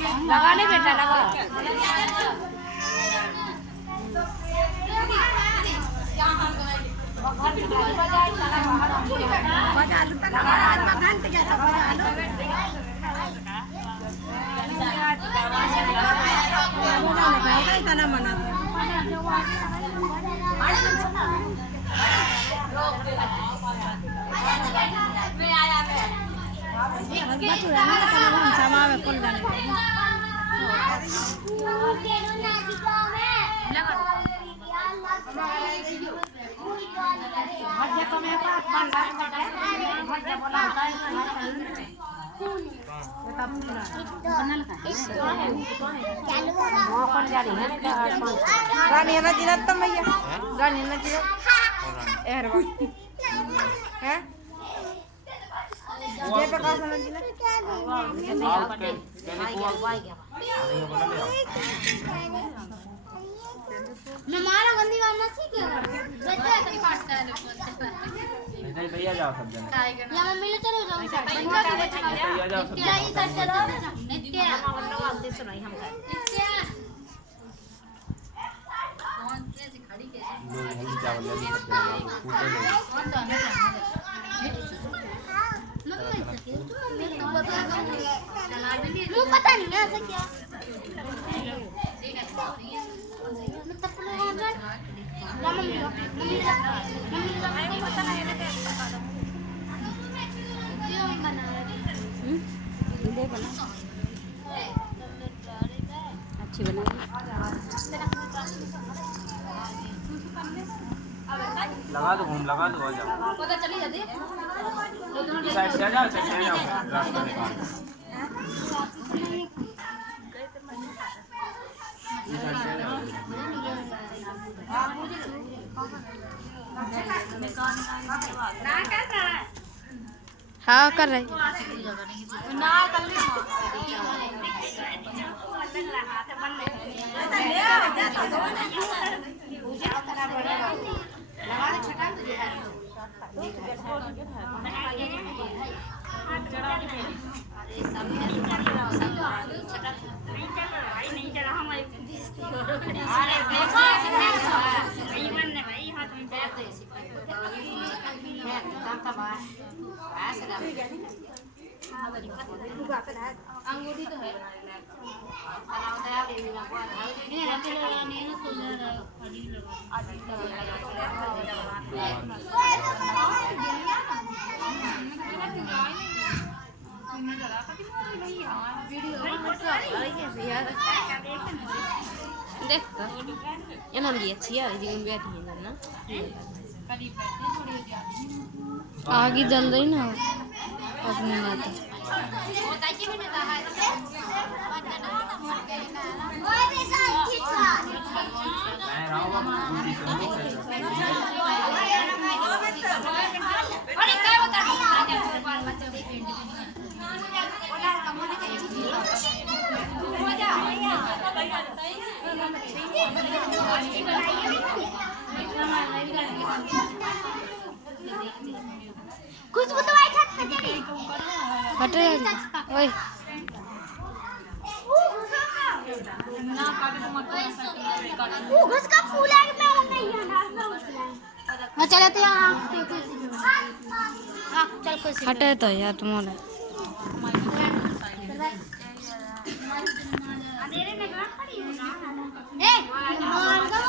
लगा नहीं बेटा लगा गाड़ी ना जिरत तो भैया गाड़ी ना जिरत एहरवा हैं ये पे का समझ ना मैं मारा बंदी वाला ठीक है बच्चा तक काटता है नहीं भैया जाओ सब जने या मम्मी ले चलो जाओ भैया जाओ सब क्या ये सच चलो नित्य बोलते सुनाई हम नित्य कौन कैसे खड़ी कैसे लोग हल्दी चावल ले सब जने पूछे नहीं कौन तो हमें मुझे पता नहीं ऐसा क्या अच्छी बना लगा दो घूम लगा दो आ जाओ पता चली जाती इस साइड से आ जाओ चल जाओ रास्ता निकाल इस साइड से आ जाओ हाँ कर रहे ना कर अंगूठी तो है देख ਇਹਨਾਂ ਦੀ ਅੱਛੀ ਆ ਜਿਵੇਂ ਬੈਠੀ ਹੈ ਨਾ आगे जल रही ना अपनी बात कुछ बताओ छत पे चली हटे ओए उसका फूल है मैं नहीं है चले तो यहां चल कोई हटे तो यार तुम्हारा अंधेरे में घर खड़ी हो ना ए मार दो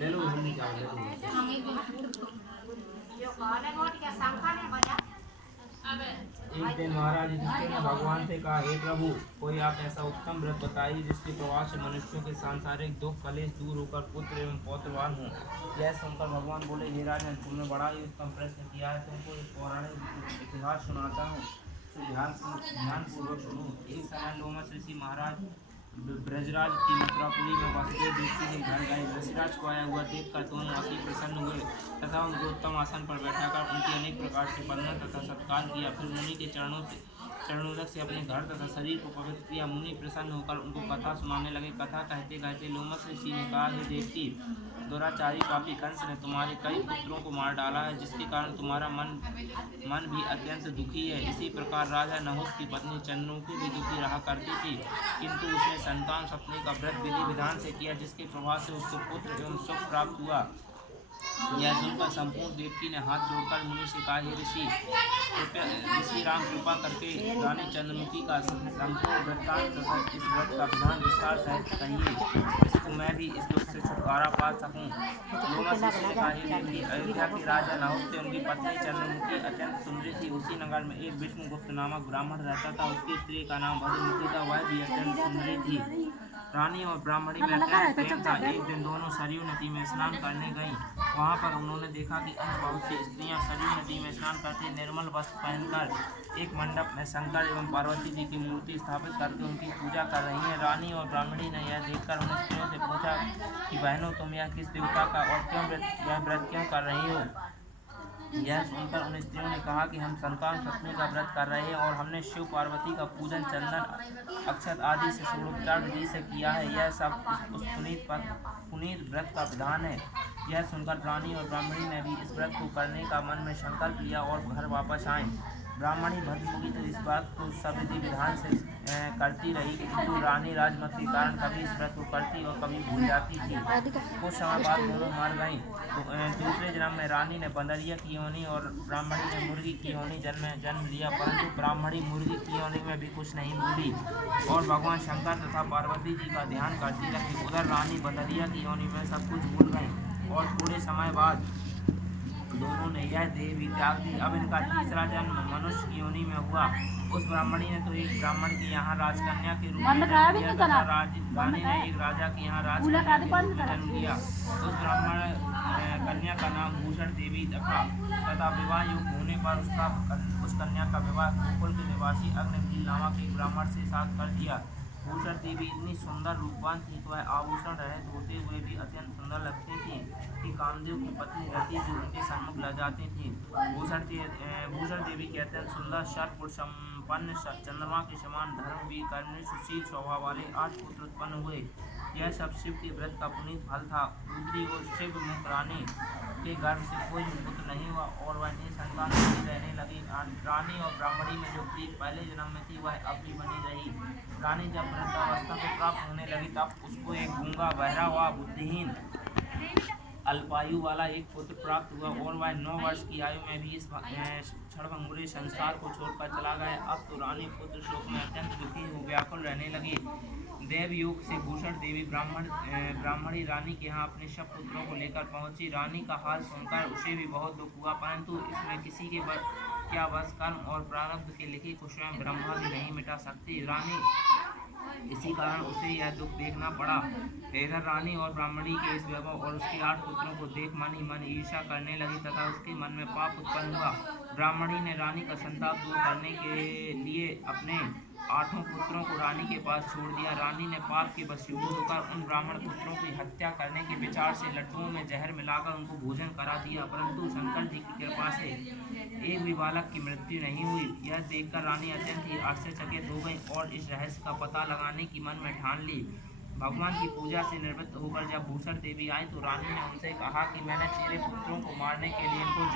ले लो हल्दी चावल ले लो एक दिन महाराज युधिष्ठिर ने भगवान से कहा, हे प्रभु, कोई आप ऐसा उत्तम व्रत बताइए जिसके प्रभाव से मनुष्यों के सांसारिक दुख कलेश दूर होकर पुत्र एवं पौत्रवान हो। यह सुनकर भगवान बोले, हे राजन, तुमने बड़ा ही उत्तम प्रश्न किया है। तुमको एक पौराणिक इतिहास सुनाता हूँ, तो ध्यानपूर्वक सुनो। एक समय लोमस ऋषि महाराज ब्रजराज की मथुरापुरी में वासुदेव दृष्टि के घर गए। ऋषिराज को आया हुआ देखकर दोनों अति प्रसन्न हुए तथा उनको उत्तम आसन पर बैठाकर उनकी अनेक प्रकार से वंदना तथा सत्कार किया। फिर मुनि के चरणों चरणोदक से अपने घर तथा शरीर को पवित्र किया। मुनि प्रसन्न होकर उनको कथा सुनाने लगे। कथा कहते कहते लोमश ऋषि ने कहा, हे देवकी, दुराचारी पापी कंस ने तुम्हारे कई पुत्रों को मार डाला है, जिसके कारण तुम्हारा मन भी अत्यंत दुखी है। इसी प्रकार राजा नहुष की पत्नी चंद्रमुखी भी दुखी रहा करती थी, किंतु उसने संतान सपने का व्रत विधि विधान से किया, जिसके प्रभाव से उसको पुत्र एवं सुख प्राप्त हुआ। यह सुनकर संपूर्ण देवकी ने हाथ जोड़कर मुनि से कहा, हे ऋषि राम, कृपा करके रानी चंद्रमुखी का संपूर्ण वृत्तांत तथा इस व्रत का विधान विस्तार सहित कहिए, जिसको मैं भी इस दुख से छुटकारा पा सकूं। लोमश ऋषि ने कहा, हे देवकी, अयोध्या के राजा नहुष थे, उनकी पत्नी चंद्रमुखी अत्यंत सुंदरी थी। उसी नगर में एक विष्णुगुप्त नामक ब्राह्मण रहता था। उसकी स्त्री का नाम भद्रमुखी था, वह भी अत्यंत सुंदरी थी। रानी और ब्राह्मणी में अत्यंत प्रेम था। एक दिन दोनों सरयू नदी में स्नान करने गईं। वहां पर उन्होंने देखा कि अन्य बहुत सी स्त्रियां सरयू नदी में स्नान करते निर्मल वस्त्र पहनकर एक मंडप में शंकर एवं पार्वती जी की मूर्ति स्थापित करके उनकी पूजा कर रही हैं। रानी और ब्राह्मणी ने यह देखकर उन स्त्रियों से पूछा कि बहनों, तुम यह किस देवता का और यह व्रत क्यों कर रही हो? यह सुनकर उन स्त्रियों ने कहा कि हम संतान सप्तमी का व्रत कर रहे हैं और हमने शिव पार्वती का पूजन चंदन अक्षत आदि से षोडोपचार विधि से किया है। यह सब उस पुनीत व्रत का विधान है। यह सुनकर रानी और ब्राह्मणी ने भी इस व्रत को करने का मन में संकल्प लिया और घर वापस आए। ब्राह्मणी भद्रमुखी तो इस बात को सब विधि विधान से करती रही, किंतु रानी राजमत के कारण कभी इस व्रत को करती और कभी भूल जाती थी। कुछ समय बाद दोनों मर गईं। तो दूसरे जन्म में रानी ने बंदरिया की योनि और ब्राह्मणी ने मुर्गी की योनि जन्म लिया, परंतु ब्राह्मणी मुर्गी की योनि में भी कुछ नहीं भूली और भगवान शंकर तथा पार्वती जी का ध्यान करती रही। उधर रानी बंदरिया की योनि में सब कुछ भूल गई और थोड़े समय बाद दोनों ने यह देह भी त्याग दी। अब इनका तीसरा जन्म मनुष्य की योनि में हुआ। उस ब्राह्मणी ने तो एक ब्राह्मण के यहाँ राजकन्या के रूप में जन्म लिया तथा रानी ने एक राजा के यहाँ राजकन्या के रूप में जन्म लिया। उस ब्राह्मण कन्या का नाम भूषण देवी तथा विवाह योग्य होने पर उस कन्या का विवाह गोकुल के निवासी अग्निवीर नामक एक ब्राह्मण से साथ कर दिया। भूषण देवी इतनी सुंदर रूपवान थी कि वह आभूषण रहित होते हुए भी अत्यंत सुंदर लगती थी कि कामदेव की पत्नी रति भी उनके सम्मुख ल जाती थी। भूषण देवी के अत्यंत सुंदर सर्वगुण संपन्न चंद्रमा के समान धर्म भी करने सुशील स्वभाव वाले 8 पुत्र उत्पन्न हुए। यह सब शिव के व्रत का पुनीत फल था। दूसरी ओर शिव मुख रानी के गर्भ से कोई पुत्र नहीं हुआ और वह निसंतान रहने लगी। रानी और ब्राह्मणी में जो प्रीत पहले जन्म में थी वह अब भी बनी रही। रानी जब वृद्धावस्था को प्राप्त होने लगी तब उसको एक गूंगा, बहरा व बुद्धिहीन अल्पायु वाला एक पुत्र प्राप्त हुआ और वह 9 वर्ष की आयु में भी इस क्षणभंगुर संसार को छोड़कर चला गया। अब तो रानी पुत्र शोक में अत्यंत दुखी हो व्याकुल रहने लगी। देव योग से भूषण देवी ब्राह्मणी रानी के यहाँ अपने सब पुत्रों को लेकर पहुंची। रानी का हाल सुनकर उसे भी बहुत दुख हुआ, परंतु इसमें किसी के क्या बस कर्म और प्रारब्ध के लिखे को स्वयं ब्रह्मा भी नहीं मिटा सकती। इसी कारण उसे यह दुख देखना पड़ा। इधर रानी और ब्राह्मणी के इस वैभव और उसके 8 पुत्रों को देख मन ही मन ईर्ष्या करने लगी तथा उसके मन में पाप उत्पन्न हुआ। ब्राह्मणी ने रानी का संताप दूर करने के लिए अपने 8 पुत्रों को रानी के पास छोड़ दिया। रानी ने पाप के वशीभूत होकर उन ब्राह्मण पुत्रों की हत्या करने के विचार से लड्डुओं में जहर मिलाकर उनको भोजन करा दिया, परंतु शंकर जी की कृपा से एक भी बालक की मृत्यु नहीं हुई। यह देखकर रानी अत्यंत ही आश्चर्यचकित हो गई और इस रहस्य का पता लगाने की मन में ठान ली। भगवान की पूजा से निवृत्त होकर जब भूषण देवी आई तो रानी ने उनसे कहा कि मैंने तेरे पुत्रों को मारने के लिए इनको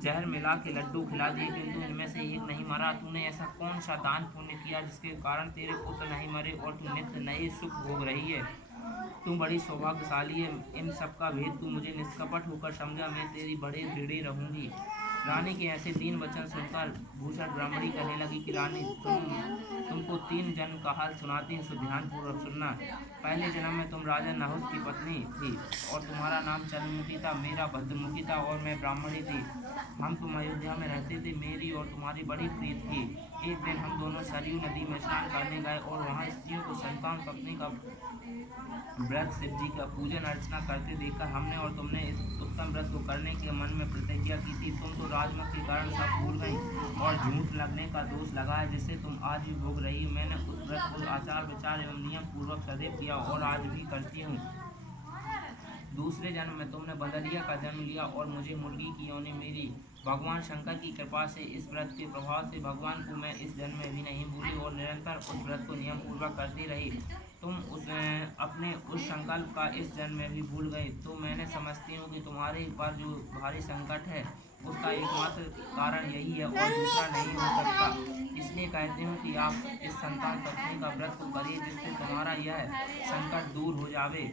जहर मिला के लड्डू खिला दिए, किंतु इनमें से एक नहीं मरा। तूने ऐसा कौन सा दान पुण्य किया जिसके कारण तेरे पुत्र नहीं मरे और तू नित्य नए सुख भोग रही है? तू बड़ी सौभाग्यशाली है। इन सब का भेद तू मुझे निष्कपट होकर समझा, मैं तेरी बड़े दृढ़ी रहूंगी। रानी के ऐसे 3 वचन सुनकर भूषण ब्राह्मणी कहने लगी कि रानी, तुमको 3 जन्म का हाल सुनाती हूँ, सो ध्यानपूर्वक सुनना। पहले जन्म में तुम राजा नहुष की पत्नी थी और तुम्हारा नाम चंद्रमुखी था, मेरा भद्रमुखी था और मैं ब्राह्मणी थी। हम तुम अयोध्या में रहते थे, मेरी और तुम्हारी बड़ी प्रीत थी। एक दिन हम दोनों सरयू नदी में स्नान करने गए और वहाँ स्त्रियों को संतान पत्नी का व्रत शिव जी का पूजन अर्चना करते देखकर हमने और तुमने इस उत्तम व्रत को करने के मन में प्रतिज्ञा की थी। तुम तो राजमत के कारण सब भूल गई और झूठ लगने का दोष लगा है, जिससे तुम आज भी भोग रही हो। मैंने उस व्रत को आचार विचार एवं नियम पूर्वक सदैव किया और आज भी करती हूँ। दूसरे जन्म में तुमने बदरिया का जन्म लिया और मुझे मुर्गी की योनि मेरी भगवान शंकर की कृपा से इस व्रत के प्रभाव से भगवान को मैं इस जन्म में भी नहीं भूली और निरंतर उस व्रत को नियम पूर्वक करती रही। तुम अपने उस संकल्प का इस जन्म में भी भूल गए, तो मैंने समझती हूँ कि तुम्हारे ऊपर जो भारी संकट है उसका एकमात्र कारण यही है और दूसरा नहीं हो सकता। इसलिए कहती हूँ कि आप इस संतान पत्नी का व्रत को करिए, जिससे तुम्हारा यह संकट दूर हो जावे।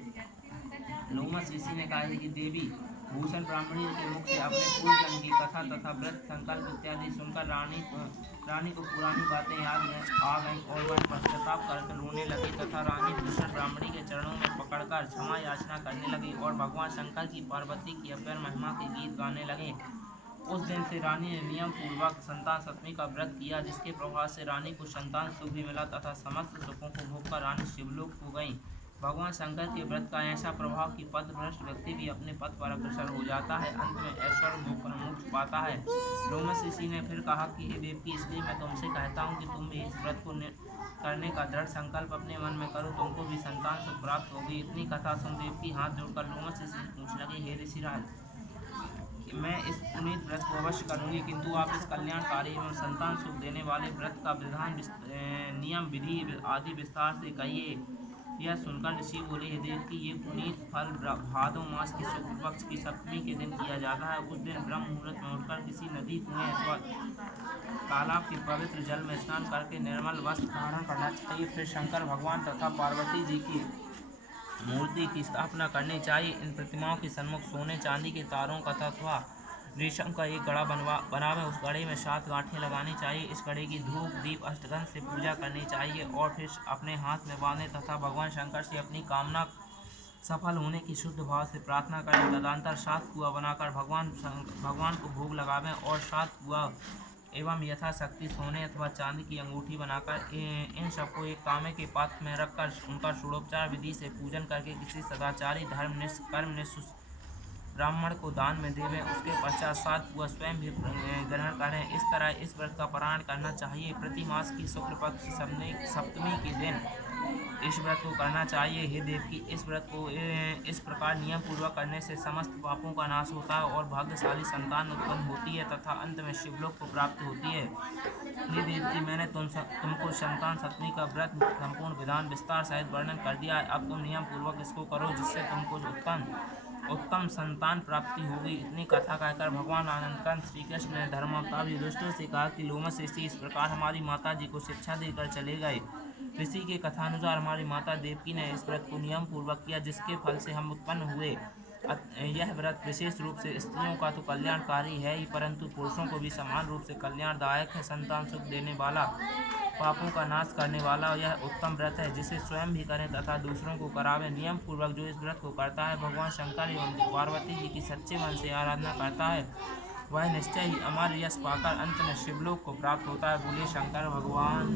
लोमस ऋषि ने कहा कि देवी भूषण ब्राह्मणी के मुख से अपने पूर्व जन्म की कथा तथा व्रत संकल्प इत्यादि सुनकर रानी को पुरानी बातें याद आ गईं और वह पश्चाताप करके रोने लगी तथा रानी भूषण ब्राह्मणी के चरणों में पकड़कर क्षमा याचना करने लगी और भगवान शंकर की पार्वती की अपार महिमा के गीत गाने लगे। उस दिन से रानी ने नियम पूर्वक संतान सप्तमी का व्रत किया, जिसके प्रभाव से रानी को संतान सुख भी मिला तथा समस्त सुखों को भोगकर रानी शिवलोक हो गई। भगवान शंकर के व्रत का ऐसा प्रभाव कि पथभ्रष्ट व्यक्ति भी अपने पथ पर अग्रसर हो जाता है, अंत में ऐश्वर्य भोगकर मोक्ष पाता है। लोमस ऋषि ने फिर कहा कि हे देवकी, इसलिए मैं तुमसे कहता हूँ कि तुम भी इस व्रत को करने का दृढ़ संकल्प अपने मन में करो, तुमको भी संतान सुख प्राप्त होगी। इतनी कथा सुन देवकी हाथ जोड़कर लोमस ऋषि से पूछने लगी, हे ऋषिराज, मैं इस पुनीत व्रत को अवश्य करूंगी, किंतु आप इस कल्याणकारी एवं संतान सुख देने वाले व्रत का विधान, नियम, विधि आदि विस्तार से कहिए। यह सुनकर ऋषि बोले, हे देव कि ये पुनीत फल भादो मास की शुक्ल पक्ष की सप्तमी के दिन किया जाता है। उस दिन ब्रह्म मुहूर्त में उठकर किसी नदी, कुएं अथवा तालाब के पवित्र जल में स्नान करके निर्मल वस्त्र धारण करना चाहिए। फिर शंकर भगवान तथा पार्वती जी की मूर्ति की स्थापना करनी चाहिए। इन प्रतिमाओं के सन्मुख सोने चांदी के तारों का तथा रेशम का एक गड़ा बनावे, उस गड़े में 7 गांठें लगानी चाहिए। इस गड़े की धूप दीप अष्टगंध से पूजा करनी चाहिए और फिर अपने हाथ में बांधे तथा भगवान शंकर से अपनी कामना सफल होने की शुद्ध भाव से प्रार्थना करें। तदंतर 7 कुआ बनाकर भगवान को भोग लगावें और 7 कुआ एवं यथाशक्ति सोने अथवा चांदी की अंगूठी बनाकर इन सबको एक तांबे के पात्र में रखकर उनका षोडोपचार विधि से पूजन करके किसी सदाचारी धर्मनिष्ठ कर्मनिष्ठ ब्राह्मण को दान में देवें। उसके पश्चात 7 कुआ स्वयं भी ग्रहण करें। इस तरह इस व्रत का पारण करना चाहिए। प्रति मास की शुक्ल पक्ष सप्तमी के दिन इस व्रत को करना चाहिए। हे देव की इस व्रत को इस प्रकार नियम पूर्वक करने से समस्त पापों का नाश होता है और भाग्यशाली संतान उत्पन्न होती है तथा अंत में शिवलोक को प्राप्त होती है। हे देव की मैंने तुमको संतान सप्तमी का व्रत संपूर्ण विधान विस्तार सहित वर्णन कर दिया है। अब तुम नियम पूर्वक इसको करो, जिससे तुमको उत्तम संतान प्राप्ति होगी। इतनी कथा कहकर भगवान आनंदकांत श्री कृष्ण ने धर्मावतार युधिष्ठिर से कहा कि लोमस ऋषि इस प्रकार हमारी माता जी को शिक्षा देकर चले गए। ऋषि के कथानुसार हमारी माता देवकी ने इस व्रत को नियम पूर्वक किया, जिसके फल से हम उत्पन्न हुए। यह व्रत विशेष रूप से स्त्रियों का तो कल्याणकारी है ही, परंतु पुरुषों को भी समान रूप से कल्याणदायक है। संतान सुख देने वाला, पापों का नाश करने वाला यह उत्तम व्रत है, जिसे स्वयं भी करें तथा दूसरों को करावें। नियम पूर्वक जो इस व्रत को करता है, भगवान शंकर एवं पार्वती जी की सच्चे मन से आराधना करता है, वह निश्चय ही अमर यश पाकर अंत में शिवलोक को प्राप्त होता है। बोले शंकर भगवान